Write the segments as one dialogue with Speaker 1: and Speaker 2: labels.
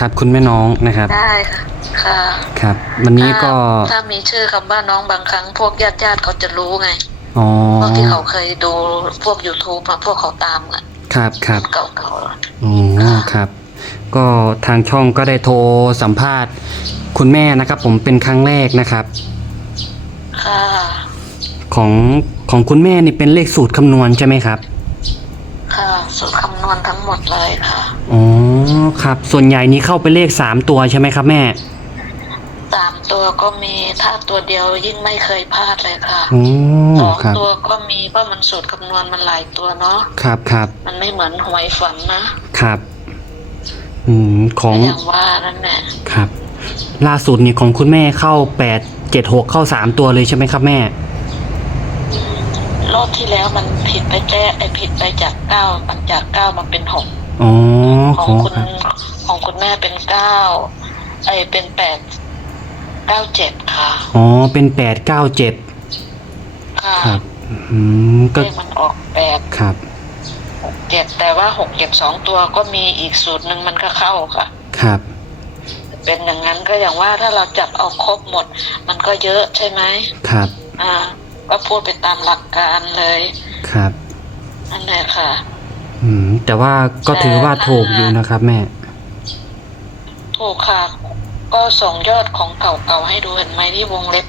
Speaker 1: ครับคุณแม่น้องนะครับ
Speaker 2: ได้ค่ะค่ะ
Speaker 1: ครับ วันนี้ก็
Speaker 2: ถ้าถ้ามีชื่อคำว่าน้องบางครั้ง พวกญาติญาติๆเขาจะรู้ไง
Speaker 1: อ๋อ
Speaker 2: พวกที่เขาเคยดูพวก youtube มาพวกเขาตามอะ
Speaker 1: ครับครับ
Speaker 2: เก่าๆอะ
Speaker 1: อ๋อครับ ก็ทางช่องก็ได้โทรสัมภาษณ์ คุณแม่นะครับ ผมเป็นครั้งแรกนะครับ
Speaker 2: ค่ะ
Speaker 1: ของของคุณแม่นี่เป็นเลขสูตรคำนวณใช่ไหมครับ
Speaker 2: ค่ะ สูตรคำนวณทั้งหมดเลยค่ะ
Speaker 1: อ๋อครับ ส่วนใหญ่นี้เข้าไปเลขสามตัวใช่ไหมครับแม่
Speaker 2: สามตัวก็มีถ้าตัวเดียวยิ่งไม่เคยพลาดเลยค่ะ
Speaker 1: อ๋อ
Speaker 2: สอง
Speaker 1: ครับ
Speaker 2: ตัวก็มีเพราะมันสูตรคำนวณมันหลายตัวเนาะ
Speaker 1: ครับครับ
Speaker 2: มันไม่เหมือนหวยฝันนะครับ
Speaker 1: อืมของ
Speaker 2: อย่างว่านั่นแหละ
Speaker 1: ครับ ล่าสุดนี่ของคุณแม่เข้าแปดเจ็ดหกเข้าสามตัวเลยใช่ไหมครับแม่
Speaker 2: รอบที่แล้วมันผิดไปแจ้ไอผิดไปจากเก้ามันจากเก้ามาเป็นหก
Speaker 1: อ๋อ
Speaker 2: ข
Speaker 1: ข
Speaker 2: อ
Speaker 1: องง
Speaker 2: คุณ
Speaker 1: ครับ
Speaker 2: ของคุณแม่เป็นเก้าไอเป็นแปดเก้าเจ็ดค่ะ
Speaker 1: อ๋อ เป็นแปดเก้าเจ็ด
Speaker 2: ค่ะ
Speaker 1: ครับอืมก็
Speaker 2: เลขมันออกแปด
Speaker 1: ครับ
Speaker 2: หกเจ็ดแต่ว่าหกเจ็ดสองตัวก็มีอีกสูตรหนึ่งมันก็เข้าค่ะ
Speaker 1: ครับ
Speaker 2: เป็นอย่างนั้นก็อย่างว่าถ้าเราจับเอาครบหมด มันก็เยอะใช่ไหม
Speaker 1: ครับ
Speaker 2: อ่า ก็พูดไปตามหลักการเลย
Speaker 1: ครับ
Speaker 2: นั่นแหละค่ะ
Speaker 1: อืม แต่ว่าก็ถือว่าถูกอยู่นะครับแม่
Speaker 2: ถูกค่ะ ก็ส่งยอดของเก่าๆให้ดูเห็นไหมที่วงเล็บ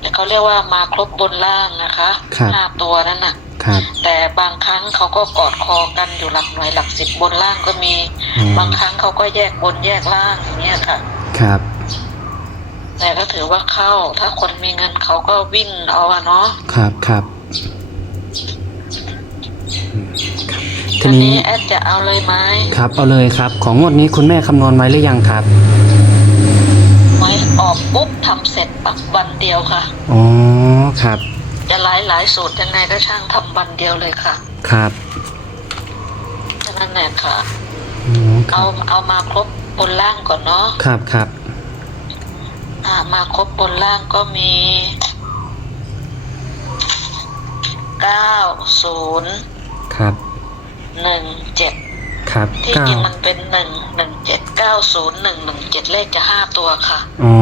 Speaker 2: แล้วเขาเรียกว่ามาครบบนล่างนะคะ
Speaker 1: ครับ
Speaker 2: ห้าตัวนั่นน่ะ
Speaker 1: ครับ
Speaker 2: แต่บางครั้งเขาก็กอดคอกันอยู่หลักหน่วยหลักสิบบนล่างก็มี
Speaker 1: อืม
Speaker 2: บางครั้งเขาก็แยกบนแยกล่างอย่างเงี้ยค่ะ
Speaker 1: ครับ
Speaker 2: แต่ก็ถือว่าเข้า ถ้าคนมีเงินเขาก็วิ่งเอาอะเนาะ
Speaker 1: ครับครับอืมครับ ที
Speaker 2: ที
Speaker 1: นี้
Speaker 2: นี้ แอดจะเอาเลยไหม
Speaker 1: ครับ เอาเลยครับ ของงวดนี้คุณแม่คำนวณไว้หรือยังครับ
Speaker 2: ไว้ออกปุ๊บทำเสร็จปักวันเดียวค่ะ
Speaker 1: อ๋อ ครับ
Speaker 2: จะหลายหลายๆสูตรยังไงก็ช่างทำวันเดียวเลยค่ะ
Speaker 1: ครับ
Speaker 2: แค่นั้นแหละค่ะ
Speaker 1: อ๋อครั
Speaker 2: เอา
Speaker 1: บ
Speaker 2: เอามาครบบนล่างก่อนเนาะ
Speaker 1: ครับครับ
Speaker 2: อ่ามาครบบนล่างก็มีเก้าศูนย์
Speaker 1: ครับ
Speaker 2: หนึ่งเจ็ด
Speaker 1: ครับ
Speaker 2: ที่
Speaker 1: เก้า
Speaker 2: จริงมันเป็นหนึ่งหนึ่งเจ็ดเก้าศูนย์หนึ่งหนึ่งเจ็ดเลขจะห้าตัวค่ะ
Speaker 1: อ๋อ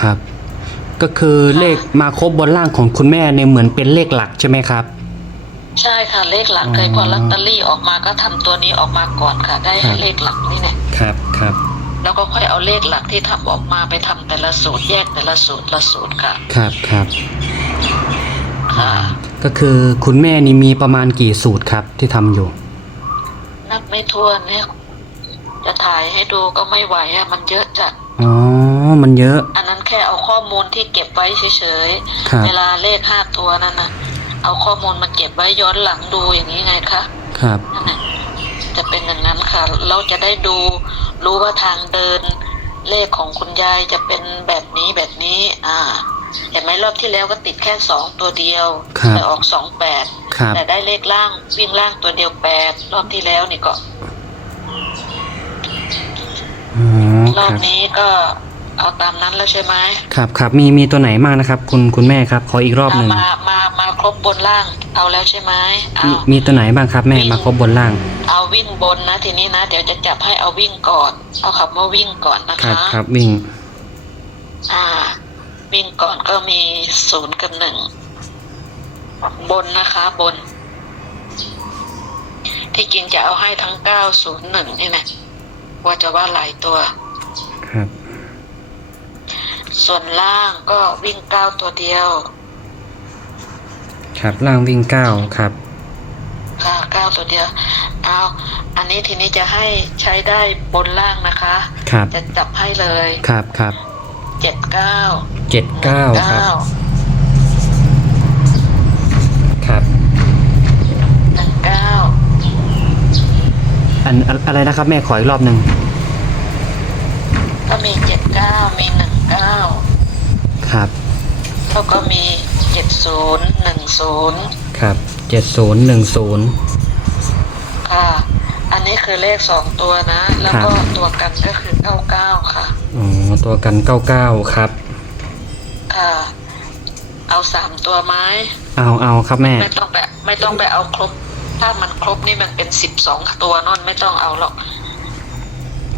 Speaker 1: ครับ ก็คือเลขมาครบบนล่างของคุณแม่เนี่ยเหมือนเป็นเลขหลักใช่ไหมครับ
Speaker 2: ใช่ค่ะเลขหลัก
Speaker 1: อ๋อ
Speaker 2: เคยพอลอตเตอรี่ออกมาก็ทำตัวนี้ออกมาก่อนค่ะ ได้
Speaker 1: ครับ
Speaker 2: เลขหลักนี่เนี่ย
Speaker 1: ครับครับ
Speaker 2: แล้วก็ค่อยเอาเลขหลักที่ทำออกมาไปทำแต่ละสูตรแยกแต่ละสูตรละสูตรค่ะ
Speaker 1: ครับครับ
Speaker 2: ค่ะ
Speaker 1: ก็คือคุณแม่นี่มีประมาณกี่สูตรครับที่ทำอยู่
Speaker 2: นับไม่ถ้วนเนี่ย จะถ่ายให้ดูก็ไม่ไหวอะมันเยอะจัด
Speaker 1: อ๋อ มันเยอะ
Speaker 2: อันนั้นแค่เอาข้อมูลที่เก็บไว้เฉย
Speaker 1: ครับ
Speaker 2: ๆ เวลาเลขห้าตัวนั่นนะเอาข้อมูลมาเก็บไว้ย้อนหลังดูอย่างนี้ไงคะ
Speaker 1: ครับ
Speaker 2: นั่นน่ะจะเป็นอย่างนั้นค่ะ เราจะได้ดู รู้ว่าทางเดิน เลขของคุณยายจะเป็นแบบนี้แบบนี้ อ่า เห็นไหมรอบที่แล้วก็ติดแค่สองตัวเดียว
Speaker 1: ครับ
Speaker 2: แต่ออกสองแปด
Speaker 1: ครับ
Speaker 2: แต่ได้เลขล่างวิ่งล่างตัวเดียวแปดรอบที่แล้วนี่ก็
Speaker 1: อ๋อ
Speaker 2: ร
Speaker 1: ค
Speaker 2: อบ
Speaker 1: รับ
Speaker 2: นี้ก็เอาตามนั้นแล้วใช่ไหม
Speaker 1: ครับครับมีมีตัวไหนมากนะครับ คุณคุณแม่ครับ ขออีกรอบห
Speaker 2: เอา
Speaker 1: นึ่ง
Speaker 2: มามามาครบบนล่างเอาแล้วใช่ไหมเอา
Speaker 1: มีมีตัวไหนบ้างครับ แม่มาครบบนล่าง
Speaker 2: เอาวิ่งบนนะทีนี้นะ เดี๋ยวจะจับให้เอาวิ่งก่อน เอาคำว่าวิ่งก่อนนะ
Speaker 1: ครั
Speaker 2: คะ
Speaker 1: บครับวิ่ง
Speaker 2: อ่า วิ่งก่อนก็มีศูนย์กับหนึ่ง บนนะคะบน ที่จริงจะเอาให้ทั้งเก้าศูนย์หนึ่งนี่แหละว่าจะว่าหลายตัว
Speaker 1: ครับ
Speaker 2: ส่วนล่างก็วิ่งเก้าตัวเดียว
Speaker 1: ครับล่างวิ่งเก้าครับ
Speaker 2: ค่ะเก้าตัวเดียว เอา อันนี้ทีนี้จะให้ใช้ได้บนล่างนะคะ
Speaker 1: ครับ
Speaker 2: จะจับให้เลย
Speaker 1: ครับครับ
Speaker 2: เจ็ดเก้า
Speaker 1: เจ็ดเก้าครับ ครับ
Speaker 2: หนึ่งเก้า
Speaker 1: อันอะอะไรนะครับ แม่ขออีกรอบหนึ่ง
Speaker 2: ก็มีเจ็ดเก้ามีหนึ่งเก้า
Speaker 1: ครับ
Speaker 2: แล้วก็มีเจ็ดศูนย์หนึ่งศูนย์
Speaker 1: ครับเจ็ดศูนย์หนึ่งศูนย์
Speaker 2: ค่ะ อันนี้คือเลขสองตัวนะ แล้วก็
Speaker 1: ครับ
Speaker 2: ตัวกันก็คือเก้าเก้าค่ะ
Speaker 1: อ๋อตัวกันเก้าเก้าครับ
Speaker 2: ค่ะเอาสามตัวไหม้
Speaker 1: เอาเอาครับแม่
Speaker 2: ไม่ต้องไปไม่ต้องไปเอาครบ ถ้ามันครบนี่มันเป็นสิบสองตัวนอนไม่ต้องเอาหรอก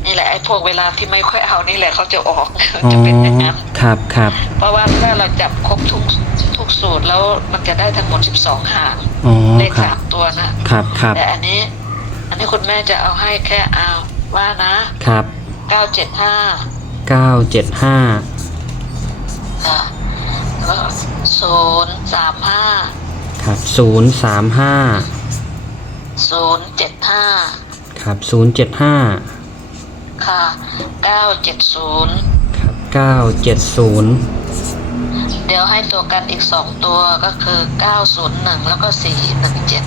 Speaker 2: นี่แหละไอ้พวกเวลาที่ไม่ค่อยเอานี่แหละเขาจะออก
Speaker 1: อ๋อ
Speaker 2: จะเป็นอย่างนั้น
Speaker 1: ครับครับ
Speaker 2: เพราะว่าถ้าเราจับครบทุกทุกสูตรแล้วมันจะได้ทั้งหมด12หาง
Speaker 1: อ๋อ
Speaker 2: เลข
Speaker 1: ครั
Speaker 2: สา
Speaker 1: บ
Speaker 2: มตัวนะ
Speaker 1: ครับครับ
Speaker 2: แต่อันนี้อั นนี้คุณแม่จะเอาให้แค่เอาว่านะ
Speaker 1: ครับ
Speaker 2: 975
Speaker 1: เก้าเจ็ดห้า
Speaker 2: ค่ะแล้ว035
Speaker 1: ครับศูนย์สามห้า
Speaker 2: 075
Speaker 1: ครับศูนย์เจ็ดห้า
Speaker 2: ค่ะ970
Speaker 1: ครับเก้าเจ็ดศูนย์
Speaker 2: เดี๋ยวให้ตัวกันอีก2ตัวก็คือ901แล้วก็417
Speaker 1: อืมครับ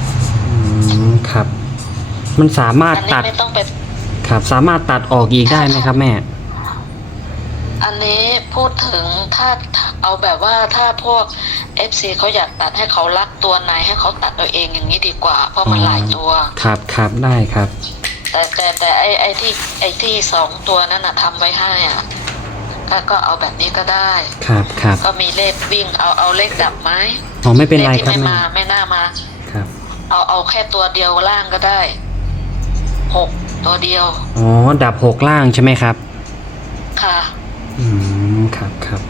Speaker 1: มันสามารถ
Speaker 2: อันนี้
Speaker 1: ตัด
Speaker 2: ไม่ต้องไป
Speaker 1: ครับสามารถตัดออกอีกได้ไหมครับแม่
Speaker 2: อันนี้พูดถึงถ้าเอาแบบว่าถ้าพวก FC เขาอยากตัดให้เขารักตัวไหนให้เขาตัดเอาเองอย่างนี้ดีกว่า เพราะมัน
Speaker 1: อ๋อ
Speaker 2: หลายตัว
Speaker 1: ครับครับได้ครับ
Speaker 2: แต่แต่แต่ไอไอที่ไอที่สองตัวนั้นน่ะทำไว้ให้อะก็ก็เอาแบบนี้ก็ได้
Speaker 1: ครับครับ
Speaker 2: ก็มีเลขวิ่งเอาเอาเลขดับไหม
Speaker 1: อ๋อไม่เป็น
Speaker 2: เล
Speaker 1: ไร
Speaker 2: ขที่
Speaker 1: ครับ
Speaker 2: ไม่
Speaker 1: แม่
Speaker 2: มาไม่น่ามา
Speaker 1: ครับ
Speaker 2: เอาเอาแค่ตัวเดียวล่างก็ได้ หกตัวเดียว
Speaker 1: อ๋อ ดับหกล่างใช่ไหมครับ
Speaker 2: ค่ะ
Speaker 1: อืม ครับครับ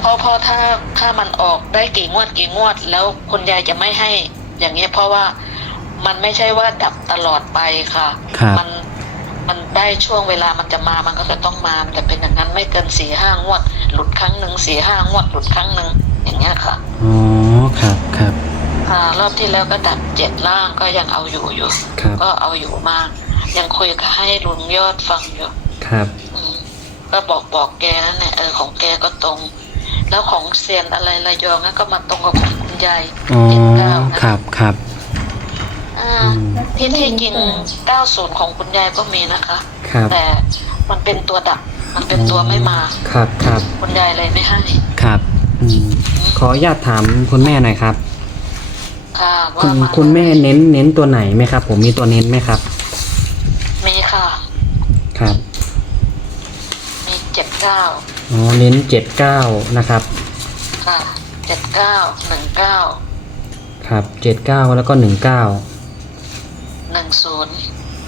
Speaker 2: เพราะเพราะถ้าถ้ามันออกได้กี่งวดกี่งวด แล้วคุณยายจะไม่ให้ อย่างเงี้ยเพราะว่ามันไม่ใช่ว่าดับตลอดไปค่ะ
Speaker 1: ครับ
Speaker 2: มันมันได้ช่วงเวลามันจะมามันก็จะต้องมา มันจะเป็นอย่างนั้นไม่เกินสี่ห้างวด หลุดครั้งหนึ่งสี่ห้างวดหลุดครั้งหนึ่งอย่างเงี้ยค่ะ
Speaker 1: อ๋อ ครับครับ
Speaker 2: ค่ะรอบที่แล้วก็ดับเจ็ดล่างก็ยังเอาอยู่อยู่
Speaker 1: ครับ
Speaker 2: ก็เอาอยู่มาก ยังคุยกับให้ลุงยอดฟังอยู่
Speaker 1: ครับ
Speaker 2: อืมก็บอกบอกแกนั่นแหละเออของแกก็ตรง แล้วของเซียนอะไรระยองนั่นก็มาตรงกับของคุณยาย
Speaker 1: อ๋อ
Speaker 2: เจ็ดเก้านะ ครับ
Speaker 1: ครับ
Speaker 2: อ่า
Speaker 1: อืม
Speaker 2: ที่ที่จริงเก้าศูนย์ของคุณยายก็มีนะคะ
Speaker 1: ครับ
Speaker 2: แต่มันเป็นตัวดับ มันเป็นตัวไม่มา
Speaker 1: ครับครับ
Speaker 2: คุณยายเลยไม่ให้
Speaker 1: ครับอืมขออนุญาตถามคุณแม่หน่อยครับ
Speaker 2: ค่ะ
Speaker 1: คุ
Speaker 2: ว่า
Speaker 1: ณ
Speaker 2: มา
Speaker 1: คุณแม่เน้นเน้นตัวไหนไหมครับ ผมมีตัวเน้นไหมครับ
Speaker 2: มีค่ะ
Speaker 1: ครับ
Speaker 2: มีเจ็ดเก้า
Speaker 1: อ๋อเน้นเจ็ดเก้านะครับ
Speaker 2: ค่ะเจ็ดเก้าหนึ่งเก้า
Speaker 1: ครับเจ็ดเก้าแล้วก็หนึ่งเก้า
Speaker 2: หนึ่งศูนย์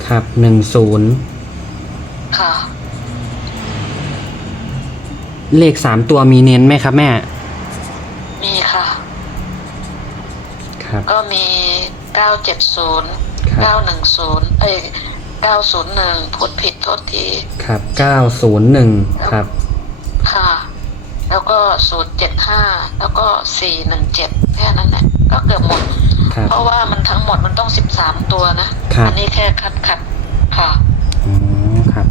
Speaker 1: ครับหนึ่งศูนย์
Speaker 2: ค่ะ
Speaker 1: เลขสามตัวมีเน้นไหมครับแม่
Speaker 2: มีค่ะ
Speaker 1: ครับ
Speaker 2: ก็มีเก้าเจ็ดศูนย์
Speaker 1: ครับ
Speaker 2: เก้าหนึ่งศูนย์เอ้ยเก้าศูนย์หนึ่งพูดผิดโทษที
Speaker 1: ครับเก้าศูนย์หนึ่งครับ
Speaker 2: ค่ะ แล้วก็ศูนย์เจ็ดห้าแล้วก็สี่หนึ่งเจ็ดแค่นั้นแหละ ก็เกือบหมด
Speaker 1: ครับ
Speaker 2: เพราะว่ามันทั้งหมดมันต้องสิบสามตัวนะ
Speaker 1: ครับ
Speaker 2: อันี้แค่คัดคัดค่ะ
Speaker 1: อ๋อครับ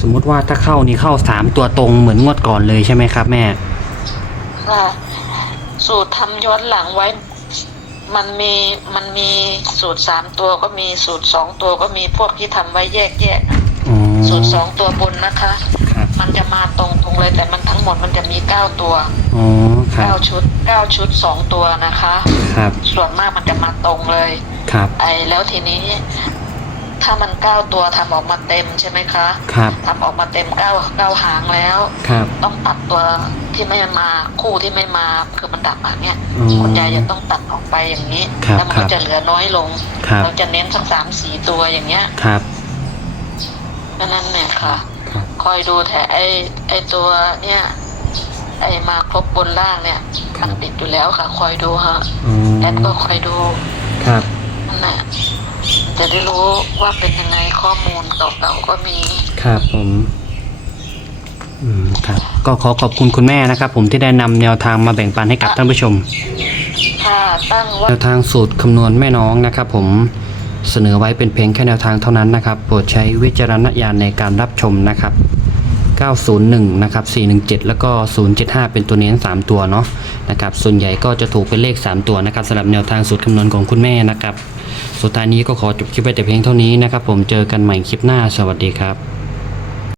Speaker 1: สมมุติว่าถ้าเข้านี่เข้าสามตัวตรงเหมือนงวดก่อนเลยใช่ไหมครับแม่
Speaker 2: ค่ะ สูตรทำย้อนหลังไว้ มันมีมันมีสูตรสามตัวก็มีสูตรสองตัวก็มีพวกที่ทำไว้แยกแยกๆนะ
Speaker 1: อ๋อ
Speaker 2: สูตรสองตัวบนนะคะ
Speaker 1: ครับ
Speaker 2: มันจะมาตรงตรงๆเลยแต่มันทั้งหมดมันจะมีเก้าตัว
Speaker 1: อ๋อครั
Speaker 2: เก้า
Speaker 1: บ
Speaker 2: ชุดเก้าชุดสองตัวนะคะ
Speaker 1: ครับ
Speaker 2: ส่วนมากมันจะมาตรงเลย
Speaker 1: ครับ
Speaker 2: ไอ้แล้วทีนี้ ถ้ามันเก้าตัวทำออกมาเต็มใช่ไหมคะ
Speaker 1: ครับ
Speaker 2: ทำออกมาเต็มเก้าเก้าหางแล้ว
Speaker 1: ครับ
Speaker 2: ต้องตัดตัวที่ไม่มาคู่ที่ไม่มาคือมันดับอะเนี่ย
Speaker 1: อ๋อ
Speaker 2: คุณยายจะต้องตัดออกไปอย่างนี้
Speaker 1: ครับ
Speaker 2: แล้วมัน
Speaker 1: ครั
Speaker 2: ก็
Speaker 1: บ
Speaker 2: จะเหลือน้อยลง
Speaker 1: ครับ
Speaker 2: เราจะเน้นสักสามสี่ตัวอย่างเงี้ย
Speaker 1: ครับ
Speaker 2: เพราะนั้นเนี่ยค่ะ
Speaker 1: ครับ
Speaker 2: คอยดูแถไอไอตัวเนี่ย ไอมาครบบนล่างเนี่ย
Speaker 1: ครั
Speaker 2: มัน
Speaker 1: บ
Speaker 2: ติดอยู่แล้วค่ะ คอยดูฮะ
Speaker 1: อ๋อ
Speaker 2: แอดก็คอยดู
Speaker 1: ครับ
Speaker 2: นั่นแหละ จะได้รู้ว่าเป็นยังไงข้อมูลเก่าๆก็มี
Speaker 1: ครับผมอืมครับก็ขอขอบคุณคุณแม่นะครับ ผมที่ได้นำแนวทางมาแบ่งปันให้กับท่านผู้ชม
Speaker 2: ค่ะตั้งว่า
Speaker 1: แนวทางสูตรคำนวณแม่น้องนะครับผมเสนอไว้เป็นเพียงแค่แนวทางเท่านั้นนะครับโปรดใช้วิจารณญาณในการรับชมนะครับ 901 นะครับ 417 แล้วก็ 075 เป็นตัวเน้น 3 ตัวเนาะนะครับส่วนใหญ่ก็จะถูกเป็นเลข 3 ตัวนะครับสำหรับแนวทางสูตรคำนวณของคุณแม่นะครับ สุดท้ายนี้ก็ขอจบคลิปไว้แต่เพียงเท่านี้นะครับผมเจอกันใหม่คลิปหน้าสวัสดีครับ